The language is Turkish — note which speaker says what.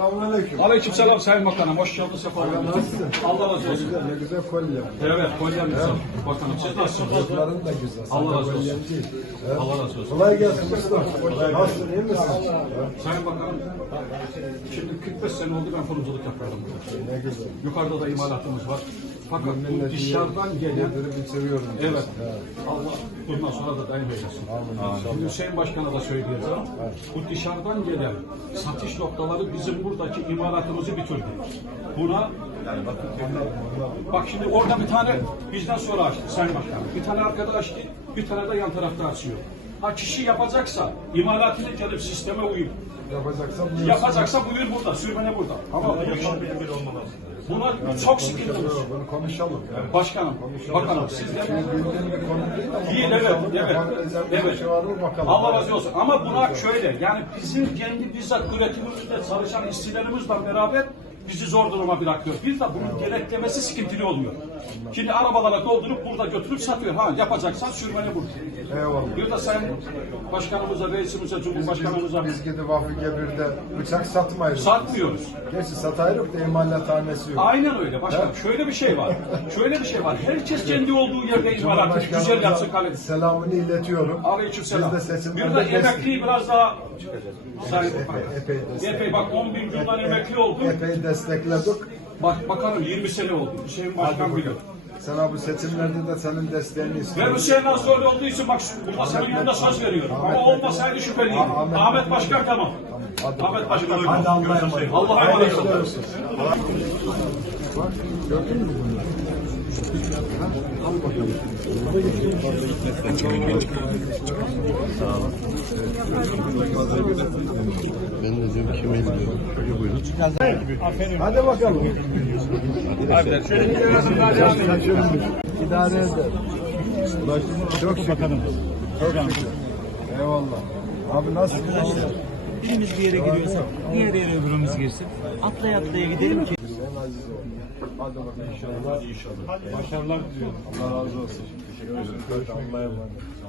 Speaker 1: Selamünaleyküm.
Speaker 2: Aleykümselam Sayın Bakanım. Hoş geldin. Sefalar.
Speaker 1: Nasılsın?
Speaker 2: Allah razı olsun.
Speaker 1: Ne güzel kolye.
Speaker 2: Evet, kolyemiz var. Bakanım siz nasılsınız?
Speaker 1: Çocukların da güzel.
Speaker 2: Allah razı olsun.
Speaker 1: Kolyen değil.
Speaker 2: Allah razı olsun.
Speaker 1: Kolay gelsin Mustafa. Nasılsın? İyi misin?
Speaker 2: Sayın Bakanım, şimdi 45 sene oldu ben fırıncılık yapıyorum.
Speaker 1: Ne güzel.
Speaker 2: Yukarıda da imalatımız var. Fakat bu
Speaker 1: Millet
Speaker 2: dışarıdan gelen...
Speaker 1: yedirip içiriyorum.
Speaker 2: Evet. Allah bundan sonra da daim eylesin. Şimdi Hüseyin Başkan'a da söyleyeceğim. Bu dışarıdan gelen satış noktaları bizim buradaki imalatımızı bitirdi. Buna bak şimdi orada bir tane bizden sonra açtı Sayın Başkanım. Bir tane arkada açtı, bir tane de yan tarafta açıyor. Ha kişi yapacaksa imalatını gelip sisteme uyup yapacaksa buyur burada, sürmene burada. Ama bu iş, buna çok sıkıntımız.
Speaker 1: Bunu konuşalım.
Speaker 2: Başkanım, bakanım sizden
Speaker 1: Bildiğin bir konu değil ama
Speaker 2: değil, evet.
Speaker 1: Şey var mı bakalım.
Speaker 2: Allah razı olsun. Ama buna şöyle, yani bizim kendi bizzat üretimimizde çalışan işçilerimizle beraber bizi zor duruma bırakıyor. Bir de bunun denetlemesi sıkıntılı oluyor. Şimdi arabalara doldurup burada götürüp satıyor. Ha yapacaksan sürmeni burada.
Speaker 1: Eyvallah.
Speaker 2: Bir de Sayın Başkanımıza, reisimize, Cumhurbaşkanımıza
Speaker 1: Biz gidip Vafı Gebir'de bıçak satmayız.
Speaker 2: satmıyoruz.
Speaker 1: Gerçi satayırık da imalathanesi yok.
Speaker 2: Aynen öyle başkanım. Şöyle bir şey var. Şöyle bir şey var. Herkes kendi olduğu yerde imalatı güzel yapsın kalem.
Speaker 1: Selamını iletiyorum.
Speaker 2: Aleykümselam.
Speaker 1: Biz de seçimlerde
Speaker 2: Bir de emekliyi biraz daha
Speaker 1: epey
Speaker 2: epey bak 10 bin yıldan emekli oldum.
Speaker 1: epey destekledik.
Speaker 2: Bak bakalım 20 sene oldu. Hüseyin Başkan biliyor.
Speaker 1: Sana bu seçimlerde de senin desteğini
Speaker 2: Ve
Speaker 1: istiyorum.
Speaker 2: Hüseyin Nazlı olduğu için bak burada senin yanında söz veriyorum. Ama olmasaydı şüpheliyim. Ahmet Başkan tamam. Ahmet Başkan.
Speaker 1: Hadi Allah'a emanet.
Speaker 2: Allah'a emanet olun.
Speaker 1: olsun. Bak gördün mü bunu? Al bakalım.
Speaker 3: Ben de diyorum kime gidiyorum? Şöyle buyurun.
Speaker 1: Hadi bakalım.
Speaker 4: Abiler şöyle bir yardım daha devam edelim.
Speaker 1: İdare eder. Çok şükür. Eyvallah. Abi nasılsın?
Speaker 4: Birimiz bir yere gidiyorsak diğer yere öbürümüz girsin. Atlaya atlaya gidelim ki.
Speaker 1: Sen aziz ol. Hadi bakalım inşallah. Başarılar diliyorum. Allah razı olsun. Teşekkür ederim. Allah'a emanet.